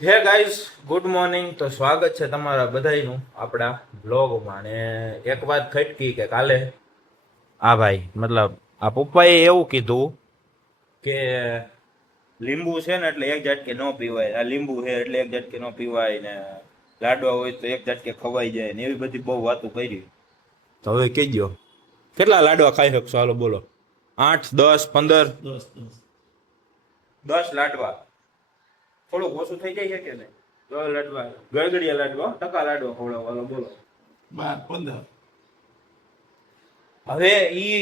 Hey guys, good morning. તો સ્વાગત છે તમારા બધાયનું આપણા બ્લોગમાં. ને એક વાત ખટકી કે કાલે આ ભાઈ મતલબ આ પપ્પાએ એવું કીધું કે લીંબુ છે ને એટલે એક ઝટકે ન પીવાય, આ લીંબુ છે એટલે એક ઝટકે ન પીવાય, ને લાડવા હોય તો એક ઝટકે ખવાઈ જાય ને એવી બધી બહુ વાતો કરી. તો હવે કહેજો કેટલા લાડવા ખાઈ શકશો? હાલો બોલો. 8, 10, 15? 10 લાડવા થોડુંક ઓછું થઈ જાય છે કે નહીં? 10 લાડવા, ગળગડિયા લાડવા, ટકા લાડવા ખવડાવવાનો બોલો. 12, 15. હવે ઈ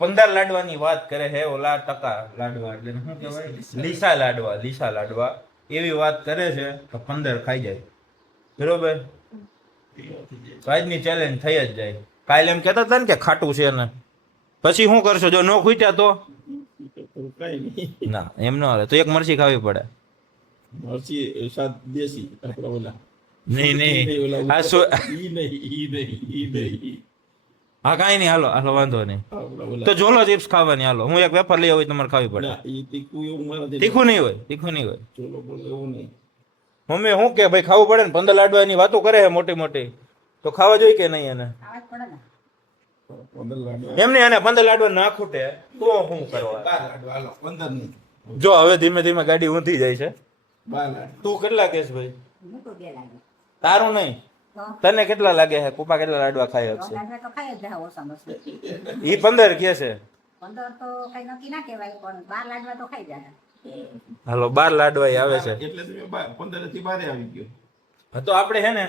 15 લાડવાની વાત કરે છે, ઓલા ટકા લાડવા એટલે શું કહેવાય, લીસા લાડવા એવી વાત કરે છે તો 15 ખાઈ જાય, બરોબર? તો આજની ચેલેન્જ થઈ જ જાય. કાલે એમ કહેતા હતા ને કે ખાટું છે ને, પછી શું કરશો જો ન ખૂટ્યા તો? કઈ નહીં. ના, એમ ન હાલે. તો એક મરચી ખાવી પડે. મરચી સાદ દેશી આપણા ઓલા. નહીં ઓલા આ શું? ઈ નહીં. હા, કાંઈ નહીં, હાલો હાલો, વાંધો નહીં. આપણા ઓલા. તો જોલો ચિપ્સ ખાવાની, હાલો. હું એક વેફર લઈ આવું, તમારે ખાવી પડે. ના, ઈ તીખું એવું મારાથી તીખું નહીં હોય, તીખું નહીં હોય. ચોલો બોલો એવું નહીં. મમ્મી શું કે ભાઈ ખાવું પડે ને? 15 લાડવાની વાતો કરે છે મોટી મોટી, તો ખાવા જોઈએ કે નહીં? એને 15 લાડવા. એમ નહીં, એને 15 લાડવા ના ખૂટે તો શું કરવા? 12 લાડવા હાલો, 15 નહીં. જો હવે ધીમે ધીમે ગાડી ઊંધી જાય છે. 12 લાડવા. તું કેટલા કેસ ભાઈ? તારું નહીં, તને કેટલા લાગે છે? પપ્પા કેટલા લાડવા ખાઈ શકશે? ઈ 15 કે છે. હાલો 12 લાડવા ઈ આવે છે. એટલે તમે 15 થી 12 આવી ગયો. હા, તો આપણે છે ને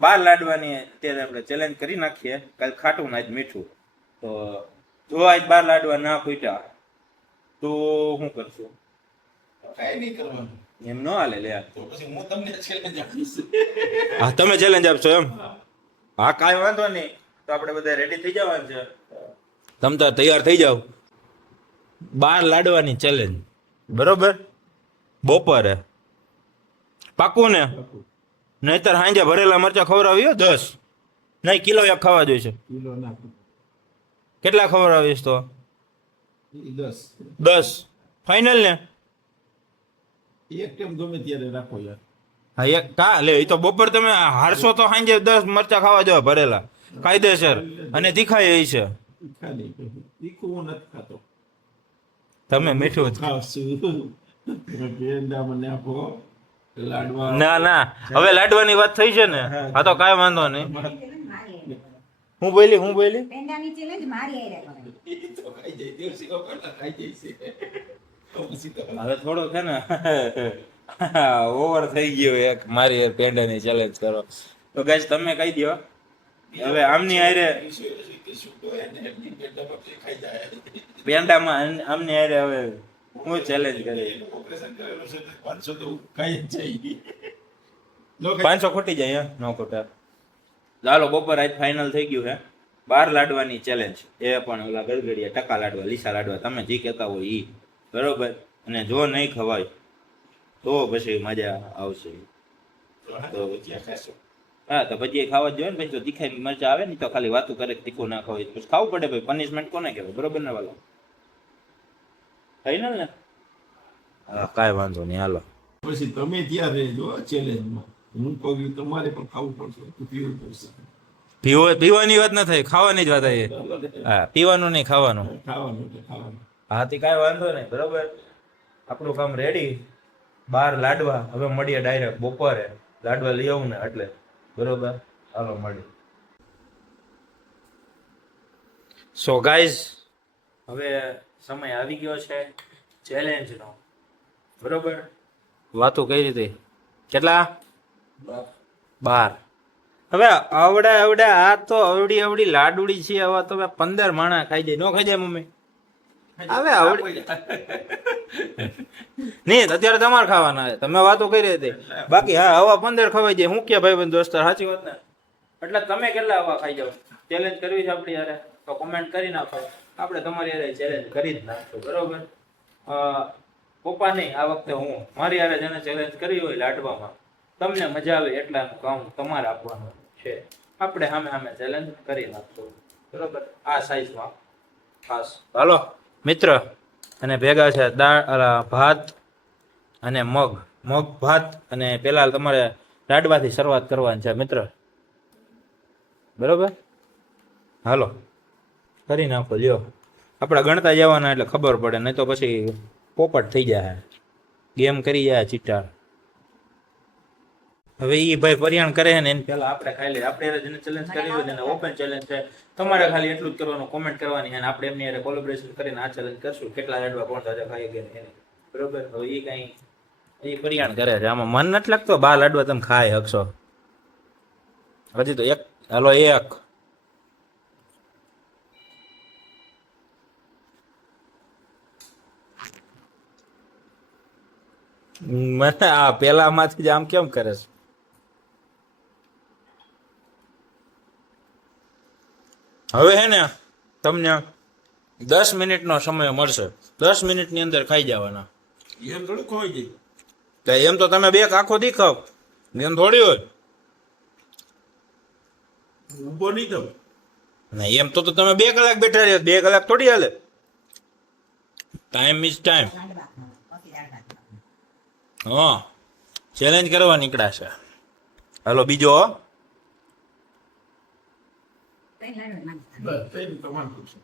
12 લાડવાની અત્યારે આપણે ચેલેન્જ કરી નાખીએ. કાલ ખાટું ને આજ મીઠું. તો જો આજ 12 લાડવા ના ખૂટ્યા તો શું કરશું? કઈ નહીં કરવાનું. એમ ન હાલે લે. તો પછી હું તમને ચેલેન્જ આપીશ. હા, તમે ચેલેન્જ આપશો એમ? હા, કાંઈ વાંધો નહીં. તો આપણે બધા રેડી થઈ જવાનું છે. તમ તાર તૈયાર થઈ જાવ. 12 લાડવાની ચેલેન્જ, બરોબર? બપોરે પાકું ને? નહીતર સાંજે ભરેલા મરચા ખવડાવ્યો 10 નહીં, કિલો એક ખાવા જોઈશે. કિલો નાખો. કેટલા ખવડાવીશ તો? 10. 10 ફાઇનલ ને? એક ટાઈમ ગમે ત્યારે રાખો યાર. હા, એક કા લે. એ તો બપોર તમે હારશો તો સાંજે 10 મરચા ખાવા જવા ભરેલા, કાયદેસર. અને તીખાય એ છે. ખાલી તીખું હું નથી ખાતો. તમે મીઠું જ. ખાવશું. પેંડા મને આપો. લાડવા. ના ના, હવે લાડવાની વાત થઈ છે ને. હા, તો કાંઈ વાંધો નહીં. હું બોલી પેંડાની ચેલેન્જ મારી હારે કરે. ઈ તો ખાઈ જાય. દિવસી લોકોના ખાઈ જાય છે. તો પછી તો હવે થોડો છે ને ઓવર થઈ ગયો એક મારી યાર પેંડાની ચેલેન્જ કરો. તો ગાઈસ તમે કહી દો હવે આમની હારે પેંડામાં આમની હારે હવે હું ચેલેન્જ કરી. ઓપરેશન કરેલું છે 500 તો ખાઈ જ જાય. 500 ખોટી જાય હે? ન ખોટા. ચાલો, બપોર આજ ફાઇનલ થઈ ગયું છે. 12 લાડવાની ચેલેન્જ, એ પણ ઓલા ગળગડિયા, ટકા લાડવા, લીસા લાડવા, તમે જે કહેતા હોય ઈ, બરોબર? અને જો નહીં ખવાય તો પછી મજા આવશે. તો ક્યાં ખાશો? હા, તો ભજીયા ખાવા જ જોઈએ ને. પછી તો તીખાઈ મરચા આવે ને તો ખાલી વાતું કરે કે તીખું ના ખવાય, પછી ખાવું પડે ભાઈ. પનિશમેન્ટ કોને કહેવાય? બરોબર ને વાલો? ફાઇનલ ને? હા, કાંઈ વાંધો નહીં, હાલો. પછી તમે ત્યાં રહેજો ચેલેન્જમાં. હું કહું તમારે પણ ખાવું પડશે. પીવું પડશે. પીવાની વાત ના થાય, ખાવાની જ વાત આવી. હા, પીવાનું નહીં, ખાવાનું. ખાવાનું એટલે ખાવાનું. હા, તે કાંઈ વાંધો નહીં, બરોબર? આપણું કામ રેડી. 12 લાડવા. હવે મળીએ ડાયરેક્ટ બપોરે. લાડવા લઈ આવું ને એટલે, બરોબર? હાલો મળી. સો ગાઈઝ, હવે સમય આવી ગયો છે ચેલેન્જનો, બરોબર? વાતો કઈ રીતે? કેટલા? 12. હવે અવડે આ તો અવડી લાડુડી છે. હવે તો 15 માણા ખાઈ જાય. ન ખાઈ જાય મમ્મી? હવે આવડી નહીં, અત્યારે તમારે ખાવાના છે. તમે વાતો કરી હતી. બાકી હા, હવા 15 ખવાઈ જાય. હું કે ભાઈ બંધ દોસ્તાર, સાચી વાત ને? એટલે તમે કેટલા હવા ખાઈ જાવ? ચેલેન્જ કરવી છે આપણી યારે તો કોમેન્ટ કરી નાખો. આપણે તમારી યારે ચેલેન્જ કરી જ નાખશું, બરોબર? પપ્પા નહીં, આ વખતે હું મારી યારે જેને ચેલેન્જ કરી હોય લાડવામાં, તમને મજા આવે એટલાનું કામ તમારે આપવાનું છે. આપણે સામે ચેલેન્જ કરી નાખશું, બરોબર? આ સાઈઝમાં ખાસ. હાલો મિત્ર, અને ભેગા છે દાળ, ભાત અને મગ. મગ ભાત અને પેલા તમારે લાડવાથી શરૂઆત કરવાની છે મિત્ર, બરોબર? હાલો કરી નાખો, લ્યો. આપણે ગણતા જવાના એટલે ખબર પડે, નહીં તો પછી પોપટ થઈ જાય, ગેમ કરી જાય ચીટાર. હવે એ ભાઈ પરિયાણ કરે ને એને પહેલા આપણે ખાઈ લઈએ. આપણે જેને ચેલેન્જ કરી હોય તેને ઓપન ચેલેન્જ છે. તમારે ખાલી એટલું જ કરવાનું, કોમેન્ટ કરવાની, અને આપણે એમની હારે કોલેબોરેશન કરીને આ ચેલેન્જ કરશું, કેટલા લાડવા કોણ તાજા ખાઈ ગયા એને, બરોબર? હવે એ કઈ એ પરિયાણ કરે છે, આમાં મન નથી લાગતો 12 લાડવા તમે ખાઈ શકશો. હજી તો એક, હાલો એક. મને આ પેલામાંથી જ આમ કેમ કરે છે? હવે હે ને તમને 10 મિનિટનો સમય મળશે. 10 મિનિટની અંદર ખાઈ જવાના. એમ થોડું ખોઈ જાય. તો એમ તો તમે બે આખો દી ખાવ, એમ થોડી હોય. ઊભો નહીં થયો. નહીં એમ તો તમે 2 કલાક બેઠા રહ્યા, 2 કલાક થોડી હાલે. Time is time. લાડવા ખાવા, પછી દાળ ભાત ખાવા. હા, ચેલેન્જ કરવા નીકળ્યા છે. હાલો બીજો હો. ત્રણ લાડવા નાખવાના. બસ થઈ તમારું છે.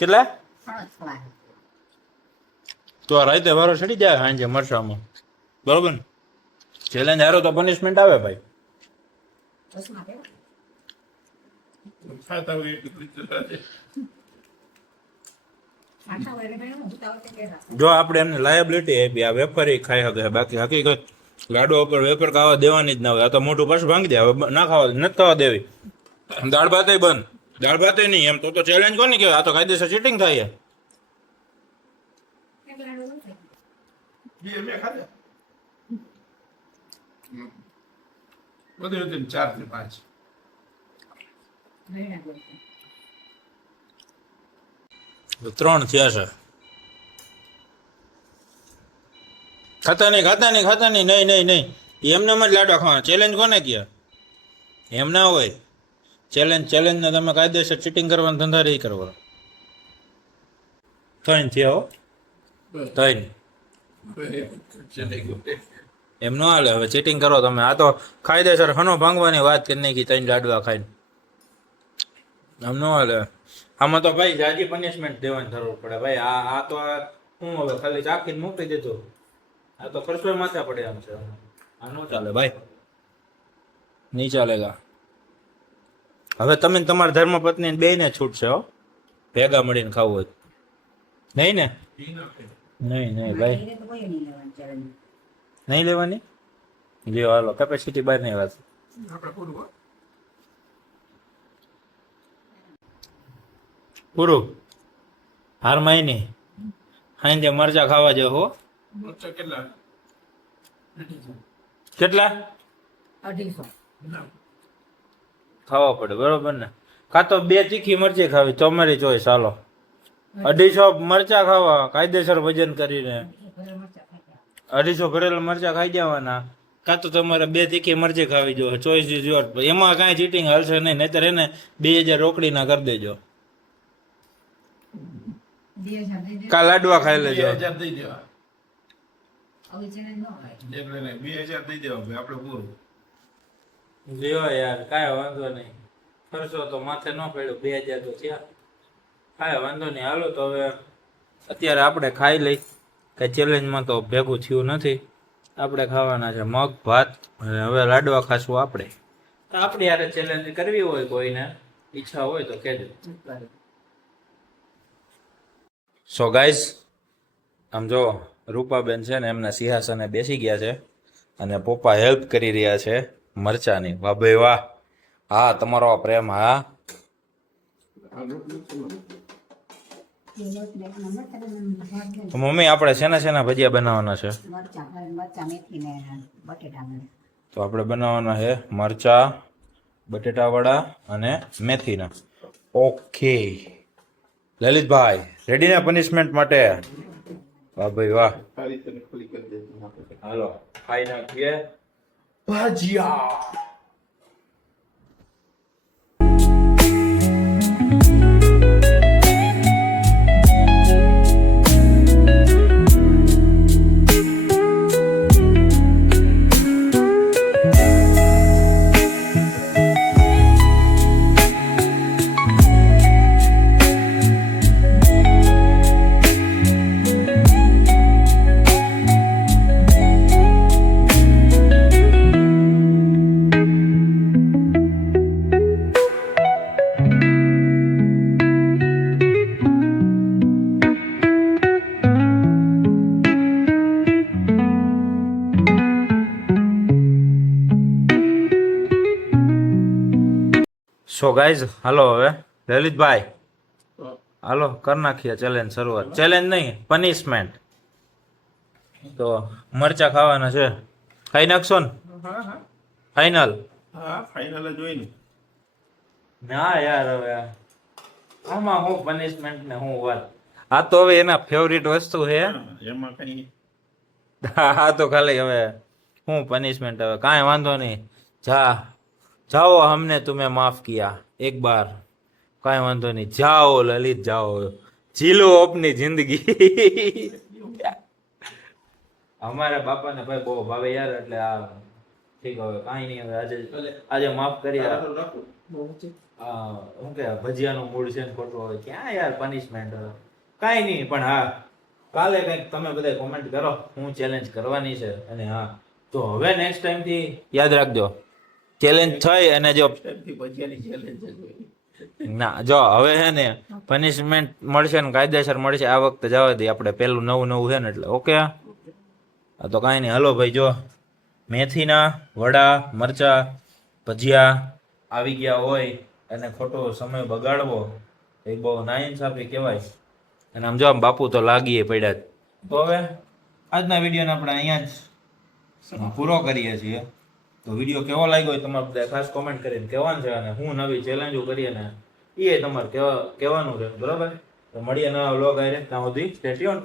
કેટલા? 3 જ ખવાના. તો આ રાતે વારો ચડી જાય સાંજે મરસામાં, બરોબર ને? ચેલેન્જ હારો તો પનિશમેન્ટ આવે ભાઈ. ચશ્મા પહેરો. ખાતા હોય એટલી રીતે. આઠા વાગે પહેરો, ઉતાવળ તે પહેરા. જો આપણે એમને લાયબિલિટી આપી, આ વેફર એ ખાઈ શકે, બાકી હકીકત લાડવા ઉપર વેફર ખાવા દેવાની જ ના હોય. આ તો મોટું પાછું ભાંગી દે, હવે ના ખાવા, નથી ખાવા દેવી. દાળ ભાતે બંધ, દાળ ભાતે નહીં. એમ તો ચેલેન્જ કોને કહેવાય? આ તો કાયદેસર ચીટિંગ થાય છે. એક લાડવો ઓછો. બે મેં ખાધા. બધું હતું 4 થી 5. ભેળા ગોળ. 3 થયા છે. ખાતા નહીં, ખાતા નહીં, ખાતા નહીં, નહીં નહીં નહીં. એમને જ લાડવા ખાવા. ચેલેન્જ કોને કહે? એમ ના હોય. ચેલેન્જને તમે કાયદેસર ચીટિંગ કરવાનો ધંધા નહીં કરવાનો. 3 થયા હો, 3. એમ ન હાલે. હવે ચીટિંગ કરો તમે. આ તો કાયદેસર હનો ભાંગવાની વાત કરી નાખી, 3 લાડવા ખાઈને. આમ ન હાલે. આમાં તો ભાઈ જાજી પનિશમેન્ટ દેવાની જરૂર પડે ભાઈ. આ તો હું હવે ખાલી ચાખીને મૂકી દીધું. આ તો ખર્ચો માથે પડે એમ છે. આ ન ચાલે ભાઈ, નહીં ચાલેગા. હવે તમે તમારા ધર્મપત્ની બેયને છૂટશે હો, ભેગા મળીને ખાવું હોય. નહીં ને? નહીં નહીં ભાઈ, એને તો કોઈ નહીં લેવાનું ચેલેન્જ. નહીં લેવાની. લ્યો હાલો, કેપેસિટી બહાર નહીં વાત. આપણે પૂરું હો. પૂરું. હાર માયની સાંજે મરચા ખાવા જાવ હો. મરચાં કેટલા? કેટલા 250. ખાવા પડે, બરોબર ને? કાં તો 2 તીખી મરચી ખાવી, તમારી ચોઈસ. હાલો 250 મરચા ખાવા, કાયદેસર વજન કરીને. 250 ભરેલા મરચા ખાઈ જવાના. કાં તો તમારે 2 તીખી મરચી ખાવી જોઈએ, ચોઈસ ઇઝ યોર. એમાં કાંઈ ચીટિંગ હાલશે નહીં, નહીતર એને 2000 રોકડીના કરી દેજો. 2000 દઈ દે. કા લાડવા ખાઈ લેજો. 2000 દઈ દેવા. હવે ચેલેન્જ ન હોય. એટલે નહીં 2000 દઈ દેવા ભાઈ, આપણે પૂરું. લ્યો યાર, કાંઈ વાંધો નહીં. ખર્ચો તો માથે ન પડ્યો, 2000 તો થયા. કાંઈ વાંધો નહીં. હાલો તો હવે અત્યારે આપણે ખાઈ લઈ. કાંઈ ચેલેન્જમાં તો ભેગું થયું નથી. આપણે ખાવાના છે મગ ભાત, અને હવે લાડવા ખાશું આપણે. તો આપણે યાર ચેલેન્જ કરવી હોય, કોઈને ઈચ્છા હોય તો કહેજો. સો ગાઈઝ, આમ જો રૂપાબેન છે ને એમના સિંહાસને બેસી ગયા છે, અને પપ્પા હેલ્પ કરી રહ્યા છે મરચાની. વાહ ભાઈ વાહ. હા, તમારો આ પ્રેમ. હા, તો મમ્મી આપણે શેના શેના ભજીયા બનાવવાના છે? મરચા મેથી ને બટેટા ને. તો આપણે બનાવવાના છે મરચા, બટેટાવડા અને મેથીના. ઓકે લલિતભાઈ, રેડી ને પનિશમેન્ટ માટે? વાહ ભાઈ વાહ. ખાલી તને ખુલી કરી દેજો. હાલો ખાઈ નાખીએ ભજીયા. સો ગાઈઝ હાલો હવે લલિતભાઈ હાલો કરી નાખીએ ચેલેન્જ શરૂઆત ચેલેન્જ નહીં પનિશમેન્ટ તો મરચા ખાવાના છે ખાઈ નાખશો ને હા હા ફાઈનલ હા ફાઇનલ જ હોય ને. ના યાર હવે આમાં હું પનિશમેન્ટ ને હું વાત આ તો હવે એના ફેવરિટ વસ્તુ છે એમાં કઈ હા તો ખાલી હવે હું પનિશમેન્ટ હવે કાંઈ વાંધો નહીં જાઓ हमने तुम्हें माफ किया एक बार કાંઈ વાંધો નહીં જાઓ લલિત જાઓ જીલો अपनी જિંદગી અમારા બાપાને ભાઈ બહુ ભાવે યાર એટલે આ ઠીક હવે કાંઈ નહીં હવે આજે માફ કરી શું કે ભજીયાનું મૂળ છે ને ખોટું હોય ક્યાં યાર પનિશમેન્ટ હવે કાંઈ નહીં પણ હા કાલે કંઈક તમે બધા કોમેન્ટ કરો હું ચેલેન્જ કરવાની છે અને હા તો હવે નેક્સ્ટ ટાઈમથી યાદ રાખજો ચેલેન્જ થઈ અને જો ટાઈમથી ભજીયાની ચેલેન્જ જ હોય. ના જો હવે છે ને પનિશમેન્ટ મળશે ને કાયદેસર મળશે આ વખતે જવા દઈએ આપણે પેલું નવું છે ને એટલે ઓકે આ તો કાંઈ નહીં હલો ભાઈ જો મેથીના વડા મરચા ભજીયા આવી ગયા હોય અને ખોટો સમય બગાડવો એ બહુ નાઇન્સાફી કહેવાય અને આમ જો આમ બાપુ તો લાગીએ પડ્યા જ. તો હવે આજના વિડીયોને આપણે અહીંયા જ પૂરો કરીએ છીએ તો વિડીયો કેવો લાગ્યો હોય તમારે બધા ખાસ કોમેન્ટ કરીને કહેવાનું છે અને હું નવી ચેલેન્જો કરીએ ને એ તમારે કહેવાનું છે બરાબર તો મળીએ નવા વ્લોગ આવી ત્યાં સુધી સ્ટે ટ્યુન.